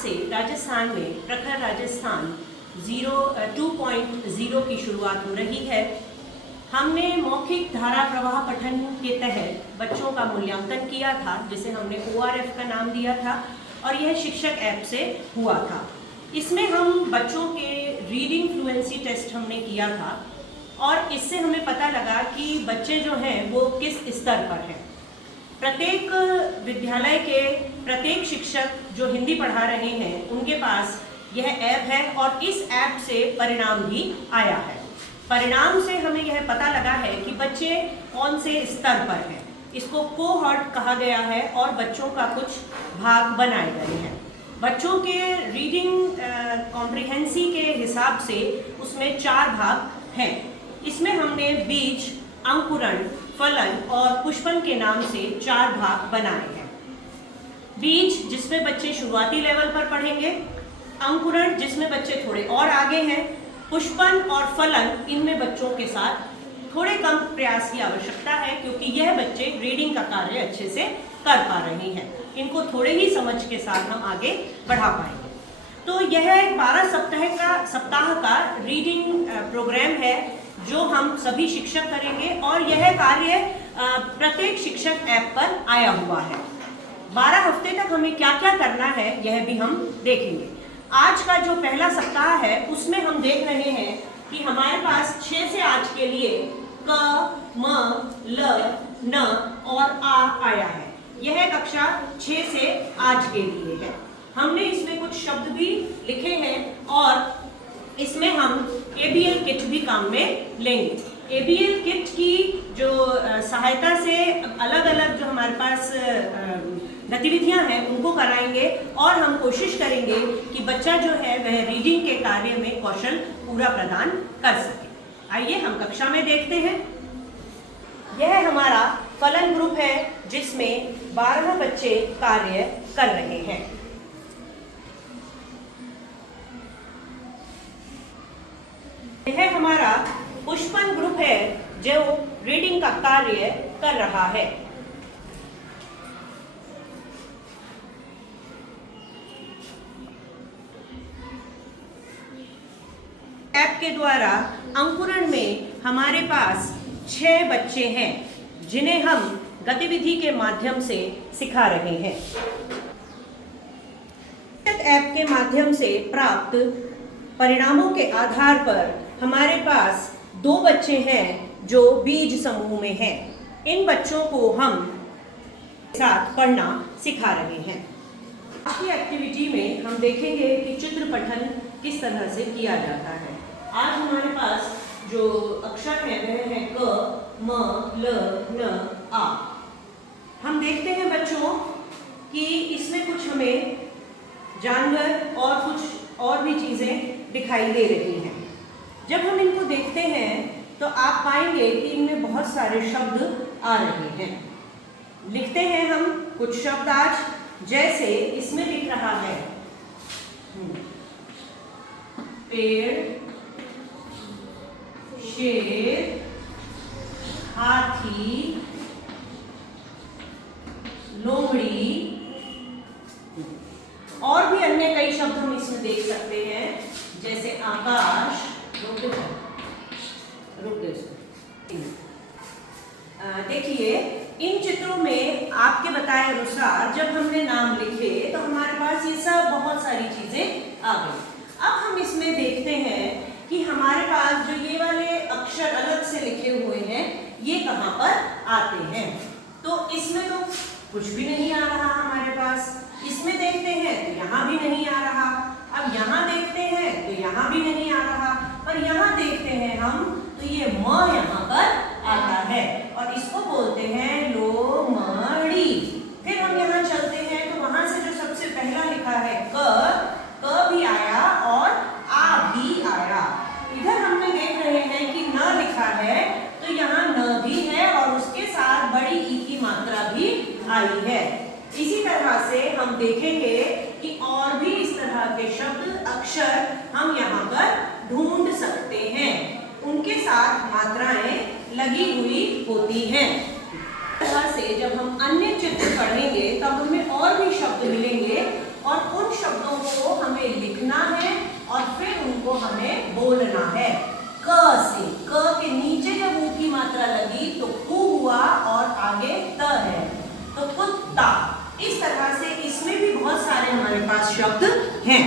से राजस्थान में प्रखर राजस्थान 2.0 की शुरुआत हो रही है। हमने मौखिक धारा प्रवाह पठन के तहत बच्चों का मूल्यांकन किया था, जिसे हमने ORF का नाम दिया था, और यह शिक्षक ऐप से हुआ था। इसमें हम बच्चों के रीडिंग फ्लुएंसी टेस्ट हमने किया था और इससे हमें पता लगा कि बच्चे जो हैं वो किस स्तर पर हैं। प्रत्येक विद्यालय के प्रत्येक शिक्षक जो हिंदी पढ़ा रहे हैं उनके पास यह ऐप है और इस ऐप से परिणाम भी आया है। परिणाम से हमें यह पता लगा है कि बच्चे कौन से स्तर पर हैं। इसको कोहॉर्ट कहा गया है और बच्चों का कुछ भाग बनाए गए हैं। बच्चों के रीडिंग कॉम्प्रिहेंसी के हिसाब से उसमें 4 भाग हैं। इसमें हमने बीज, अंकुरण, फलन और पुष्पन के नाम से 4 भाग बनाए हैं। बीज जिसमें बच्चे शुरुआती लेवल पर पढ़ेंगे, अंकुरण जिसमें बच्चे थोड़े और आगे हैं, पुष्पन और फलन इनमें बच्चों के साथ थोड़े कम प्रयास की आवश्यकता है क्योंकि यह बच्चे रीडिंग का कार्य अच्छे से कर पा रहे हैं। इनको थोड़े ही समझ के साथ हम आगे बढ़ा पाएंगे। तो यह 12 सप्ताह का रीडिंग प्रोग्राम है जो हम सभी शिक्षक करेंगे और यह कार्य प्रत्येक शिक्षक ऐप पर आया हुआ है। 12 हफ्ते तक हमें क्या क्या करना है यह भी हम देखेंगे। आज का जो पहला सप्ताह है उसमें हम देख रहे हैं कि हमारे पास 6 से आज के लिए क, म, ल, न और आ आया है। यह कक्षा 6 से आज के लिए है। हमने इसमें कुछ शब्द भी लिखे हैं और इसमें हम ABL किट भी काम में लेंगे। ABL किट की जो सहायता से अलग अलग जो हमारे पास गतिविधियां हैं उनको कराएंगे और हम कोशिश करेंगे कि बच्चा जो है वह रीडिंग के कार्य में कौशल पूरा प्रदान कर सके। आइए हम कक्षा में देखते हैं। यह हमारा फलन ग्रुप है जिसमें 12 बच्चे कार्य कर रहे हैं। यह हमारा पुष्पन ग्रुप है जो रीडिंग का कार्य कर रहा है। ऐप के द्वारा अंकुरण में हमारे पास 6 बच्चे हैं जिन्हें हम गतिविधि के माध्यम से सिखा रहे हैं। ऐप के माध्यम से प्राप्त परिणामों के आधार पर हमारे पास 2 बच्चे हैं जो बीज समूह में हैं। इन बच्चों को हम साथ पढ़ना सिखा रहे हैं। आज की एक्टिविटी में हम देखेंगे कि चित्र पठन किस तरह से किया जाता है। आज हमारे पास जो अक्षर है वह है क, म, ल, न, आ। हम देखते हैं बच्चों कि इसमें कुछ हमें जानवर और कुछ और भी चीज़ें दिखाई दे रही हैं। जब हम इनको देखते हैं तो आप पाएंगे कि इनमें बहुत सारे शब्द आ रहे हैं। लिखते हैं हम कुछ शब्द आज, जैसे इसमें लिख रहा है पेड़, शेर, हाथी, लोमड़ी और भी अन्य कई शब्द हम इसमें देख सकते हैं, जैसे आकाश। देखिए इन चित्रों में आपके बताए अनुसार जब हमने नाम लिखे तो हमारे पास ये सब बहुत सारी चीजें आ गई। अब हम इसमें देखते हैं कि हमारे पास जो ये वाले अक्षर अलग से लिखे हुए हैं ये कहाँ पर आते हैं। तो इसमें तो कुछ भी नहीं आ रहा हमारे पास। इसमें देखते हैं तो यहाँ भी नहीं आ रहा। अब यहाँ देखते हैं तो यहाँ भी नहीं आ रहा। पर यहाँ देखते हैं हम तो ये म यहाँ पर आता है और इसको बोलते हैं लोमड़ी। फिर हम यहाँ चलते हैं तो वहां से जो सबसे पहला लिखा है क भी आया और आ भी आया। इधर हमने देख रहे हैं कि न लिखा है तो यहाँ न भी है और उसके साथ बड़ी ई की मात्रा भी आई है। इसी तरह से हम देखेंगे कि और भी इस तरह के शब्द अक्षर हम यहाँ पर ढूंढ सकते हैं। उनके साथ मात्राएं लगी हुई होती हैं। इस तरह से जब हम अन्य चित्र पढ़ेंगे तब हमें और भी शब्द मिलेंगे और उन शब्दों को हमारे पास शब्द हैं।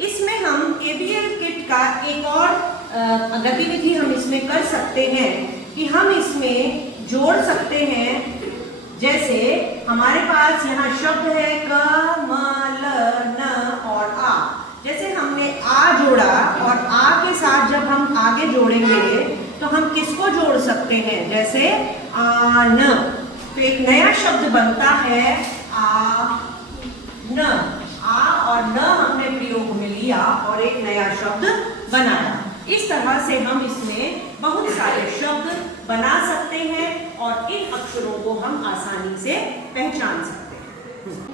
इसमें हम KBL किट का एक और गतिविधि हम इसमें कर सकते हैं कि हम इसमें जोड़ सकते हैं। जैसे हमारे पास यहाँ शब्द है क, म, ल, न और आ। जैसे हमने आ जोड़ा और आ के साथ जब हम आगे जोड़ेंगे तो हम किसको जोड़ सकते हैं? जैसे आन, तो एक नया शब्द बनता है आ न। आ और न हमने प्रयोग में लिया और एक नया शब्द बनाया। इस तरह से हम इसमें बहुत सारे शब्द बना सकते हैं और इन अक्षरों को हम आसानी से पहचान सकते हैं।